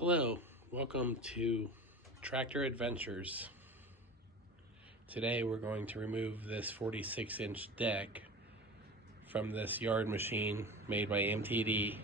Hello, welcome to Tractor Adventures. Today we're going to remove this 46-inch deck from this yard machine made by MTD,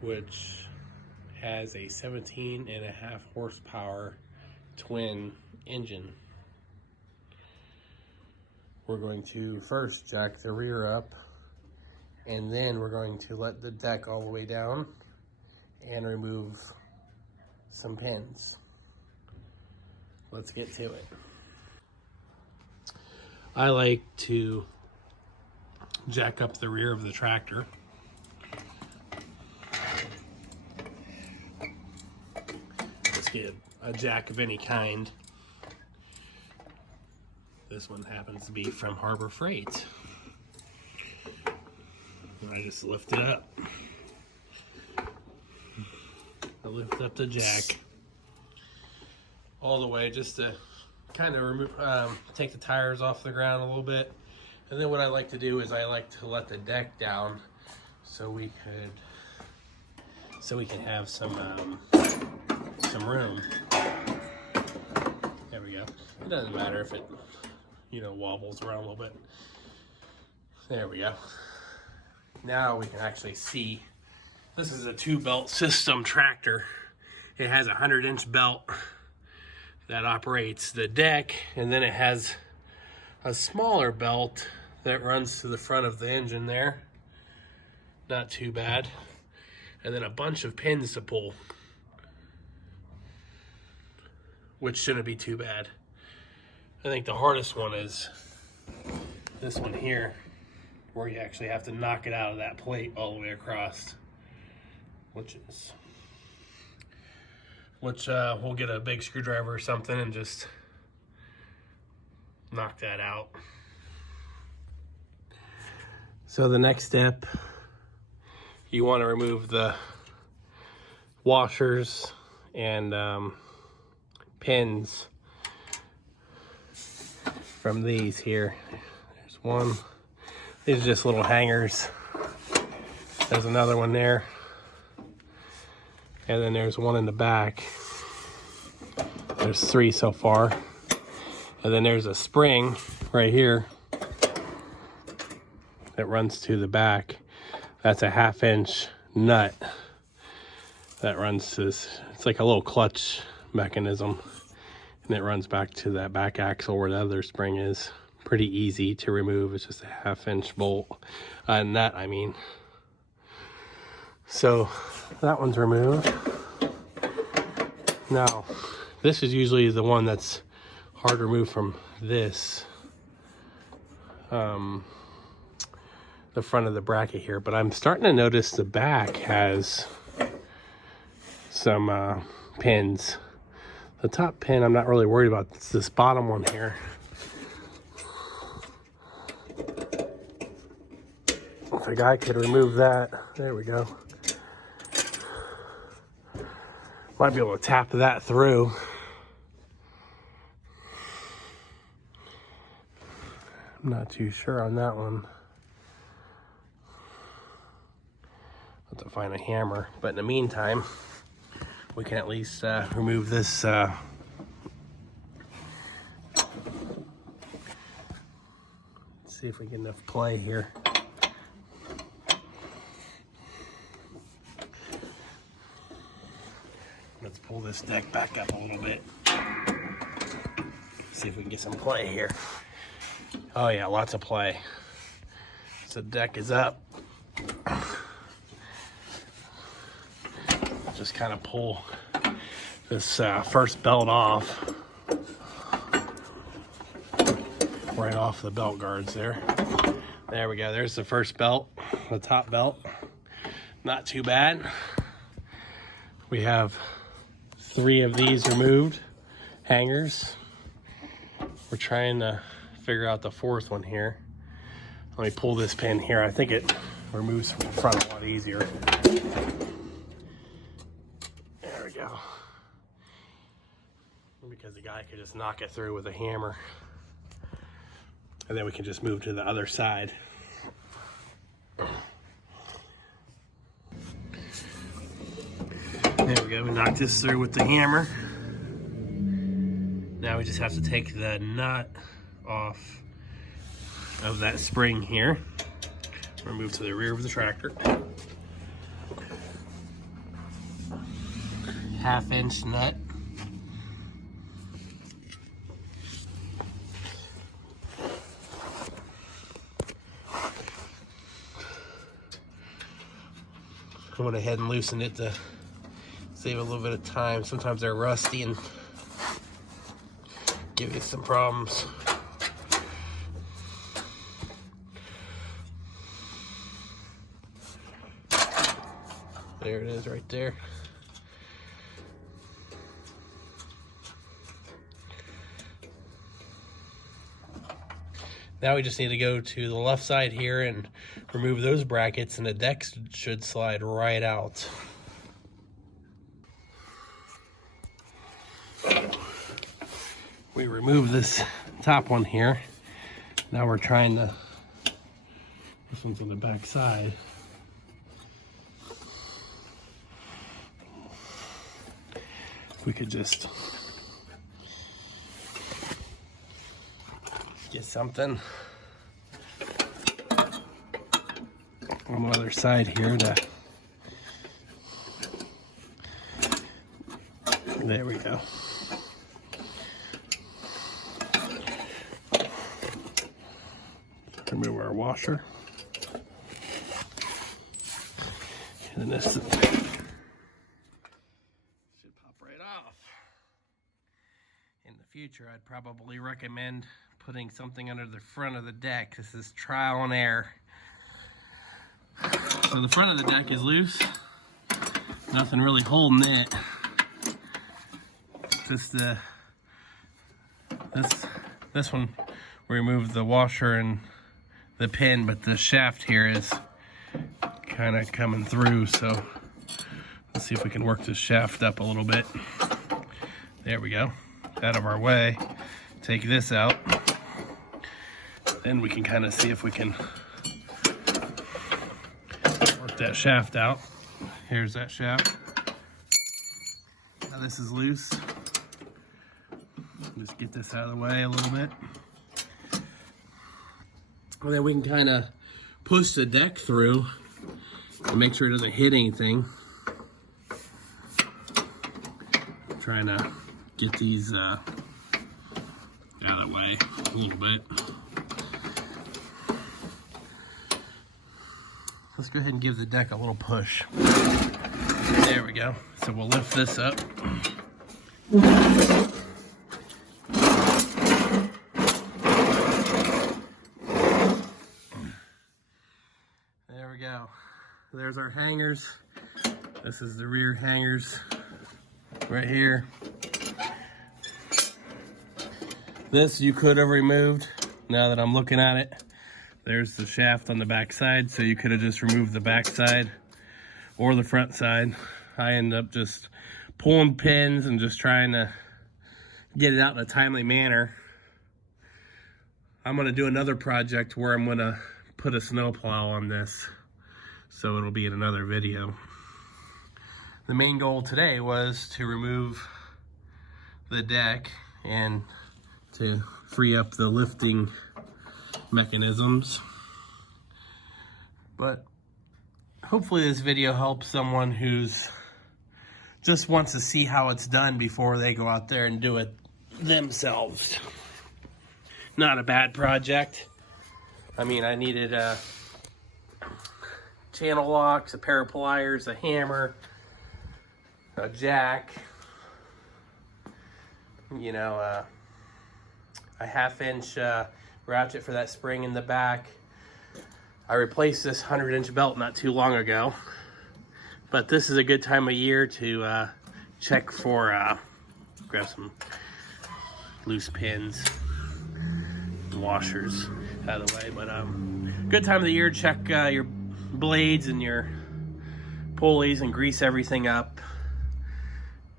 which has a 17.5 horsepower twin engine. We're going to first jack the rear up, and then we're going to let the deck all the way down and remove some pins. Let's get to it. I like to jack up the rear of the tractor. Let's get a jack of any kind. This one happens to be from Harbor Freight. And I just lift it up. I lift up the jack all the way just to kind of remove, take the tires off the ground a little bit. And then what I like to do is I like to let the deck down so we can have some room. There we go. It doesn't matter if it, wobbles around a little bit. There we go. Now we can actually see. This is a 2-belt system tractor. It has a 100-inch belt that operates the deck, and then it has a smaller belt that runs to the front of the engine there. Not too bad. And then a bunch of pins to pull, which shouldn't be too bad. I think the hardest one is this one here, where you actually have to knock it out of that plate all the way across. Which we'll get a big screwdriver or something and just knock that out. So the next step, you want to remove the washers and pins from these here. There's one. These are just little hangers. There's another one there. And then there's one in the back. There's 3 so far. And then there's a spring right here that runs to the back. That's a 1/2-inch nut that runs to this. It's like a little clutch mechanism. And it runs back to that back axle where the other spring is. Pretty easy to remove. It's just a 1/2-inch bolt. Nut, I mean. So that one's removed. Now, this is usually the one that's hard to remove from this, the front of the bracket here, but I'm starting to notice the back has some pins. The top pin I'm not really worried about. It's this bottom one here. If a guy could remove that, there we go. Might be able to tap that through. I'm not too sure on that one. I'll have to find a hammer. But in the meantime, we can at least remove this. Let's see if we get enough play here. Let's pull this deck back up a little bit. See if we can get some play here. Oh yeah, lots of play. So the deck is up. Just kind of pull this first belt off. Right off the belt guards there. There we go, there's the first belt, the top belt. Not too bad. We have 3 of these removed, hangers. We're trying to figure out the 4th one here. Let me pull this pin here. I think it removes from the front a lot easier. There we go. Because the guy could just knock it through with a hammer. And then we can just move to the other side. There we go, we knocked this through with the hammer. Now we just have to take the nut off of that spring here. Remove to the rear of the tractor. 1/2-inch nut. I went ahead and loosened it to save a little bit of time. Sometimes they're rusty and give you some problems. There it is right there. Now we just need to go to the left side here and remove those brackets, and the deck should slide right out. We remove this top one here. Now we're trying to, this one's on the back side. If we could just get something on the other side here to, there we go. Remove our washer. And then this should pop right off. In the future, I'd probably recommend putting something under the front of the deck. This is trial and error. So the front of the deck is loose. Nothing really holding it. Just this one, we removed the washer and the pin, but the shaft here is kind of coming through, so let's see if we can work this shaft up a little bit. There we go. Out of our way. Take this out. Then we can kind of see if we can work that shaft out. Here's that shaft. Now this is loose. Just get this out of the way a little bit. And then we can kind of push the deck through and make sure it doesn't hit anything. I'm trying to get these out of the way a little bit. Let's go ahead and give the deck a little push. There we go. So we'll lift this up. There we go. There's our hangers. This is the rear hangers right here. This you could have removed. Now that I'm looking at it, there's the shaft on the back side, so you could have just removed the back side or the front side. I end up just pulling pins and just trying to get it out in a timely manner. I'm gonna do another project where I'm gonna put a snowplow on this, so it'll be in another video. The main goal today was to remove the deck and to free up the lifting mechanisms. But hopefully this video helps someone who's just wants to see how it's done before they go out there and do it themselves. Not a bad project. I mean, I needed channel locks, a pair of pliers, a hammer, a jack, you know, a 1/2-inch ratchet for that spring in the back. I replaced this 100-inch belt not too long ago, but this is a good time of year to check for, grab some loose pins, washers out of the way. But good time of the year to check your blades and your pulleys and grease everything up.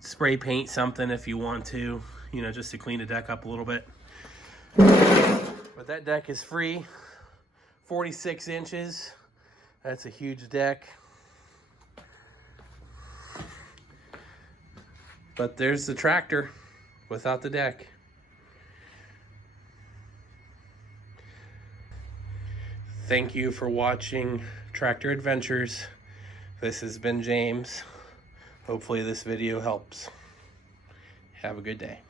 Spray paint something if you want to, you know, just to clean the deck up a little bit. But that deck is free, 46 inches. That's a huge deck. But there's the tractor without the deck. Thank you for watching Tractor Adventures. This has been James. Hopefully this video helps. Have a good day.